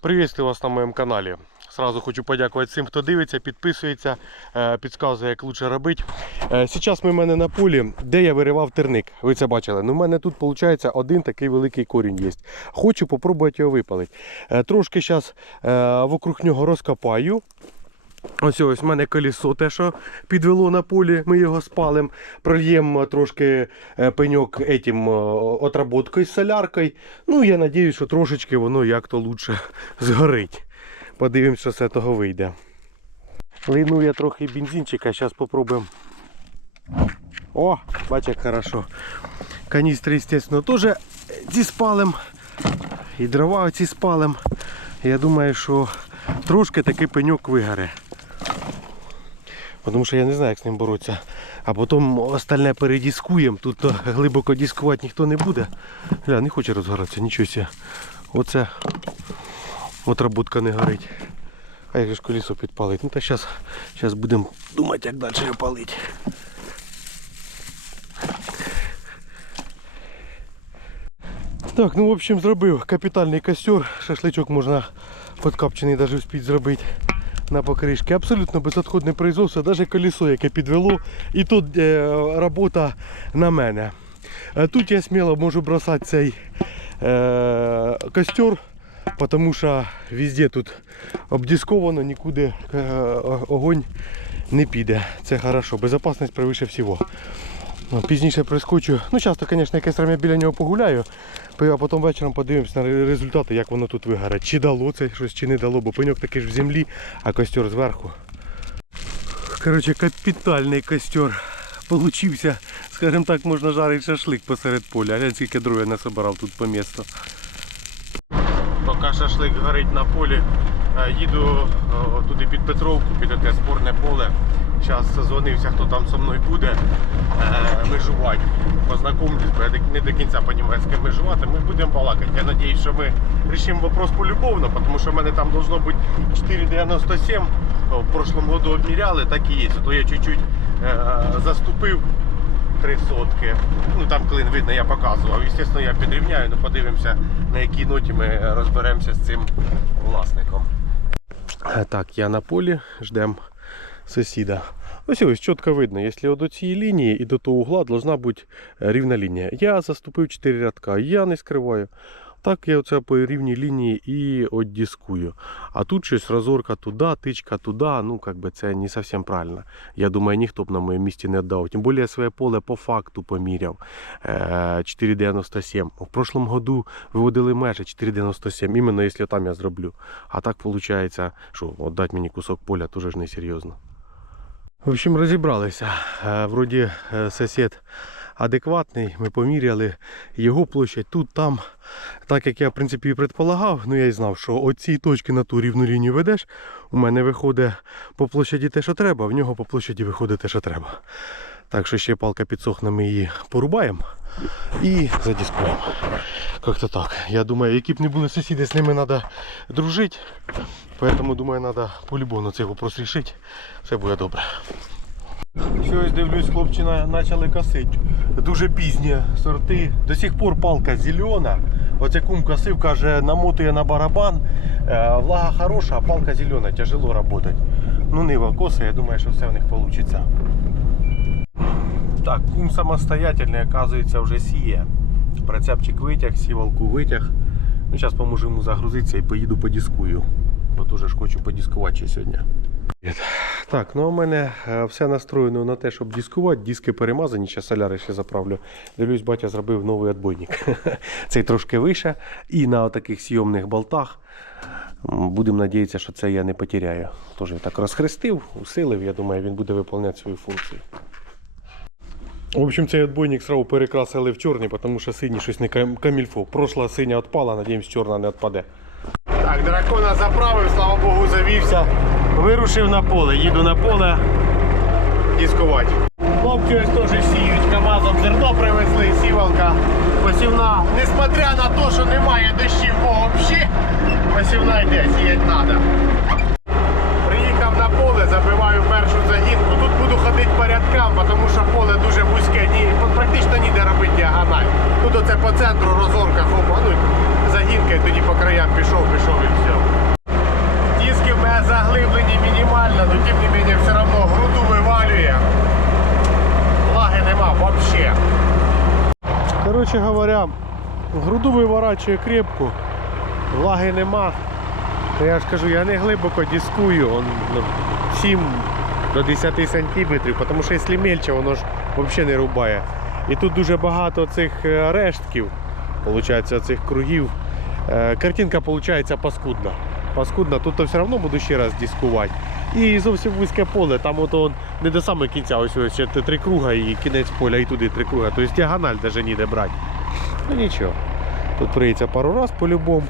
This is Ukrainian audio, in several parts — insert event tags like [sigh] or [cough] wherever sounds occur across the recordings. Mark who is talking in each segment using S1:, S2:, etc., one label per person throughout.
S1: Приветствую вас на моєму каналі. Сразу хочу подякувати всім, хто дивиться, підписується, е, підказує, як краще робити. Зараз ми в мене на полі, де я виривав терник. Ви це бачили. Ну, у мене тут виходить один такий великий корінь є. Хочу спробувати його випалити. Е, Трошки зараз вокруг нього розкопаю. Ось ось в мене колесо, те, що підвело на полі, ми його спалимо. Прольємо трошки е, пеньок етим е, отработкою з соляркою. Ну, я сподіваюся, що трошечки воно як-то лучше [laughs] згорить. Подивимось, що з цього вийде. Лину я трохи бензинчика, зараз спробуємо. О, бач, як хорошо. Каністри, звісно, теж ці спалим. І дрова ці спалим. Я думаю, що трошки такий пеньок вигоре. Тому що я не знаю, як з ним боротися. А потім остальне передіскуємо. Тут глибоко дискувати ніхто не буде. Гля, не хоче розгоратися, нічого себе. Оце отработка не горить. А як же ж колесо підпалить? Ну та зараз зараз будемо думати, як далі його палити. Так, ну в общем зробив капітальний костер. Шашличок можна подкапчений навіть успіть зробити на покришки. Абсолютно безотходне производство, навіть колесо, яке підвело. І тут е, робота на мене. Е, Тут я сміло можу бросати цей е, костер, тому що везде тут обдісковано, нікуди е, огонь не піде. Це хорошо. Безопасність превише всього. Ну, Пізніше прискочу. Ну, часто, звісно, якесь время біля нього погуляю, а потім вечором подивимось на результати, як воно тут вигорить. Чи дало це щось, чи не дало, бо пеньок такий ж в землі, а костер зверху. Коротше, капітальний костер. Получився, скажімо так, можна жарити шашлик посеред поля. Глянь, скільки дров я насобирав тут по місту. Поки шашлик горить на полі, е, їду туди під Петровку, під те спорне поле. Зараз созвонився, хто там зі мною буде е, межувати. Познайомлюсь, бо я не до кінця розумію, з ким межувати. Ми будемо балакати. Я сподіваюся, що ми вирішимо вопрос полюбовно, тому що в мене там должно бути 4,97. О, В прошлому году обміряли, так і є. То я чуть-чуть е, заступив три сотки. Ну там клин видно, я показував. Звісно, я підрівняю, ну подивимося, на якій ноті ми розберемося з цим власником. Так, я на полі, ждемо сусіда. Ось ось чітко видно, якщо до цієї лінії і до того угла должна бути рівна лінія. Я заступив 4 рядка, я не скриваю. Так я оце по рівній лінії і оддіскую. А тут щось розорка туди, тичка туди, ну как би це не зовсім правильно. Я думаю, ніхто б на моєму місці не віддав. Тим більше я своє поле по факту поміряв. Е, 4,97. В прошлом году виводили межі 4,97, іменно якщо там я зроблю. А так виходить, що віддати мені кусок поля теж не серйозно. В общем, розібралися. Е, Вроді е, сусід адекватний, ми поміряли його площадь тут, там. Так як я в принципі і предполагав, ну я і знав, що оці точки на ту рівну лінію ведеш, у мене виходить по площаді те, що треба, в нього по площаді виходить те, що треба. Так що ще палка підсохне, ми її порубаємо і задіскуємо. Як-то так. Я думаю, які б не були сусіди, з ними треба дружити. Поэтому, думаю, треба по-любому цей вопрос рішити. Все буде добре. Щось дивлюсь, хлопчина почали косити. Дуже пізні сорти. До сих пор палка зелена. Оце кум косив, каже, намотує на барабан. Е, Влага хороша, а палка зелена, тяжело працювати. Ну, нива коса, я думаю, що все в них вийде. Так, кум самостоятельний, оказується, вже сіє. Прицепчик витяг, сівалку витяг. Ну, зараз поможу йому загрузитися і поїду подіскую. Бо дуже ж хочу подіскувати сьогодні. Так, ну у мене е, все настроєно на те, щоб дискувати. Диски перемазані, ще соляри ще заправлю. Дивлюсь, батя зробив новий отбойник. [laughs] Цей трошки вище. І на таких сйомних болтах. Будемо надіятися, що це я не потеряю. Тож я так розхрестив, усилив, я думаю, він буде виконувати свою функцію. В общем, цей отбойник сразу перекрасили в чорний, тому що синій щось не камільфо. Прошла синя відпала, надіємось, чорна не відпаде. Так, дракона заправив, слава Богу, завівся. Вирушив на поле, їду на поле дискувати. Хлопці ось теж сіють, КАМАЗом зерно привезли, сівалка посівна. Несмотря на те, що немає дощів взагалі, посівна йде, сіять треба. Приїхав на поле, забиваю першу загінку. Тут буду ходити по рядкам, тому що поле дуже так. Тут оце по центру розорка хопа, ну, за гілкою тоді по краям пішов, пішов і все.
S2: Диски в мене заглиблені мінімально, але тим не менше все одно груду вивалює. Влаги нема взагалі. Коротше говоря, груду виворачує крепку, влаги нема. Я ж кажу, я не глибоко дискую, он ну, 7 до 10 сантиметрів, тому що якщо мельче, воно ж взагалі не рубає. І тут дуже багато цих е, рештків, виходить, цих кругів. Е, Картинка виходить паскудна. Паскудна, тут то все одно буду ще раз дискувати. І зовсім вузьке поле, там от он не до самого кінця, ось ось ще три круга і кінець поля, і туди три круга. Тобто діагональ навіть ніде брати. Ну нічого. Тут приїться пару раз по-любому.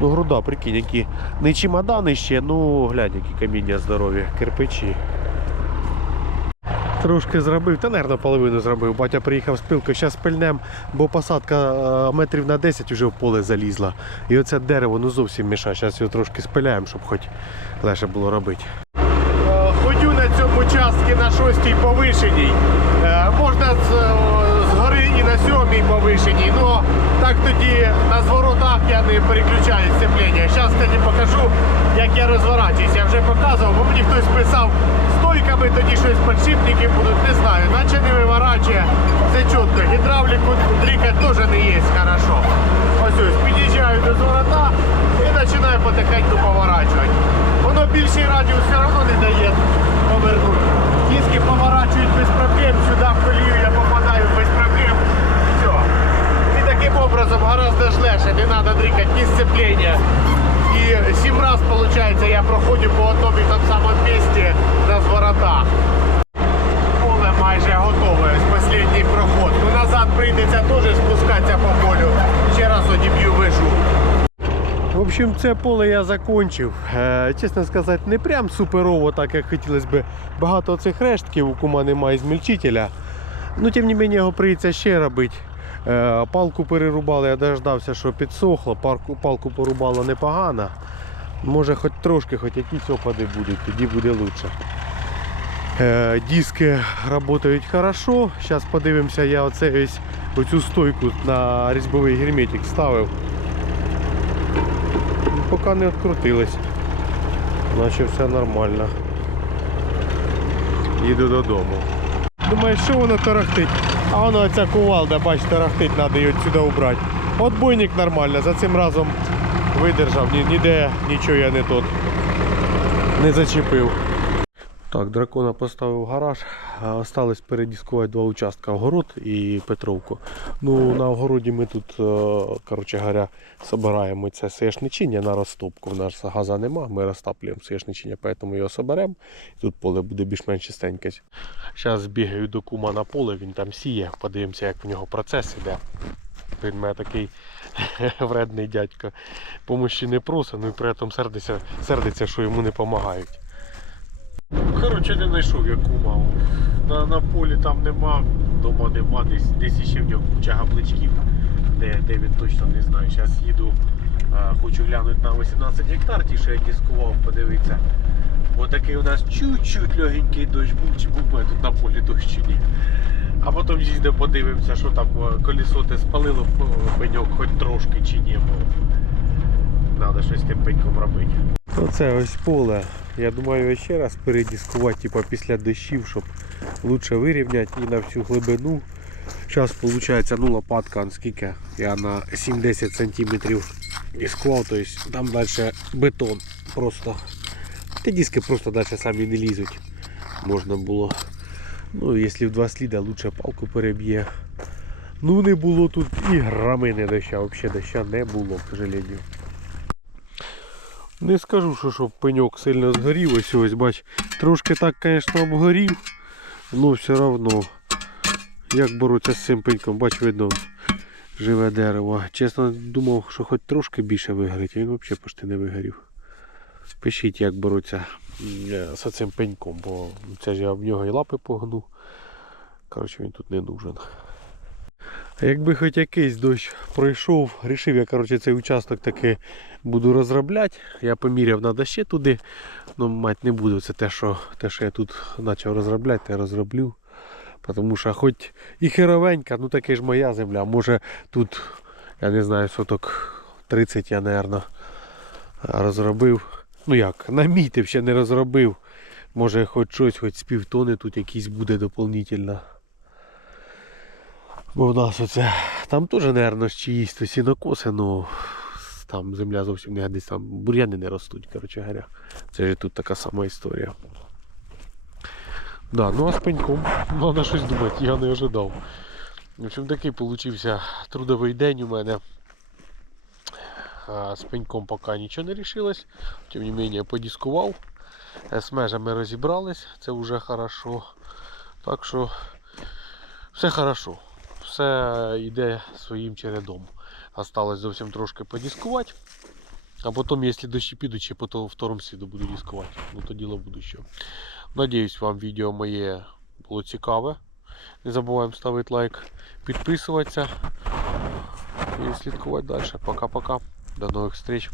S2: Ну, груда, прикинь, які не чемодани ще, ну глянь, які каміння здорові, кирпичі. Трошки зробив, та, мабуть, половину зробив. Батя приїхав з пилкою, зараз пильнем, бо посадка е, метрів на 10 вже в поле залізла. І оце дерево ну зовсім мішає. Зараз його трошки спиляємо, щоб хоч легше було робити. Ходю на цьому участку на шостій повишеній. Е, Можна з, е, згори і на сьомій повишеній, але так тоді на зворотах я не переключаю сцеплення. Зараз тоді покажу, як я розворачуюсь. Я вже показував, бо мені хтось писав стойками, тоді щось підшипники будуть, не знаю, наче не виворачує. Все чітко. Гідравліку дрікати теж не є хорошо. Ось ось під'їжджаю до зворота і починаю потихеньку поворачувати. Воно більший радіус все одно не дає повернути. Диски поворачують без проблем, сюди в колію я попадаю без проблем. Все. І таким легше, не треба дрікати ні сцеплення. І сім раз, виходить, я проходжу по одному і тому самому місці на зворотах. Поле майже готове, останній проход. Ну назад прийдеться теж спускатися по полю. Ще раз одіб'ю вижу. В общем, це поле я закончив. Е, чесно сказати, не прям суперово, так як хотілося б. Багато цих рештків у кума немає змільчителя. Ну, тим не менше, його прийдеться ще робити. Е, палку перерубали, я дождався, що підсохло. Палку, порубало непогано. Може, хоч трошки, хоч якісь опади будуть, тоді буде краще. Е, диски працюють хорошо. Зараз подивимося, я оце ось оцю стойку на різьбовий герметик ставив. Поки не відкрутилось. Наче все нормально. Їду додому. Думаю, що воно тарахтить? А воно оця кувалда, бачите, тарахтить, треба її сюди убрати. Отбойник нормально, за цим разом видержав, ні- ніде нічого я не тут не зачепив. Так, дракона поставив в гараж. Осталось передіскувати два участка огород і Петровку. Ну, на огороді ми тут, е, коротше говоря, собираємо це соєшничіння на розтопку. У нас газа нема, ми розтаплюємо соєшничіння, тому його соберемо. Тут поле буде більш-менш чистеньке. Зараз бігаю до кума на поле, він там сіє, подивимося, як в нього процес іде. Він мене такий [laughs] вредний дядько. Помощі не просить, ну і при цьому сердиться, сердиться, що йому не допомагають. Коротше, не знайшов я кума. На, на полі там нема, вдома нема, десь, десь ще в нього куча габличків, де, де він точно не знаю. Зараз їду, а, хочу глянути на 18 гектар, ті, що я дискував, подивитися. Отакий у нас чуть-чуть легенький дощ був, чи був тут на полі дощ чи ні. А потім їздимо, подивимося, що там колесо те спалило пеньок хоч трошки чи ні, бо треба щось тим пеньком робити. Оце ось поле. Я думаю, ще раз передіскувати типу, після дощів, щоб лучше вирівняти і на всю глибину. Зараз виходить ну, лопатка, скільки я на 7-10 см дискував, тобто там далі бетон просто. Ті диски просто далі самі не лізуть. Можна було. Ну, якщо в два сліда, лучше палку переб'є. Ну не було тут і грамини доща, взагалі доща не було, к сожалению. Не скажу, що щоб пеньок сильно згорів, ось ось бач. Трошки так, звісно, обгорів, але все одно. Як боротися з цим пеньком, бач, видно, живе дерево. Чесно, думав, що хоч трошки більше вигорить, а він взагалі почти не вигорів. Пишіть, як боротися е, з цим пеньком, бо це ж я об нього і лапи погну. Коротше, він тут не нужен. Якби хоч якийсь дощ пройшов, рішив я коротше, цей участок таки буду розробляти. Я поміряв на дощі туди. Ну, мать не буду. Це те, що, те, що я тут почав розробляти, те розроблю. Тому що хоч і херовенька, ну таке ж моя земля. Може тут, я не знаю, соток 30 я, мабуть, розробив. Ну як, намітив ще не розробив. Може хоч щось, хоч з півтони тут якийсь буде доповнительно. Бо в нас оце Там теж, мабуть, чиїсь то сінокоси, ну там земля зовсім не десь там бур'яни не ростуть, коротше говоря. Це ж тут така сама історія. Да, ну а з пеньком треба щось думати, я не ожидав. В общем, такий получився трудовий день у мене. З пеньком поки нічого не рішилось. Тим не менее, подіскував. З межами розібрались, це вже хорошо. Так що все хорошо. Все йде своїм чередом. Осталось зовсім трошки подіскувати. А потім, якщо дощі підуть, ще по второму сліду буду дискувати. Ну то діло будущого. Надіюсь, вам відео моє було цікаве. Не забуваємо ставити лайк, підписуватися і слідкувати далі. Пока-пока. До нових встреч.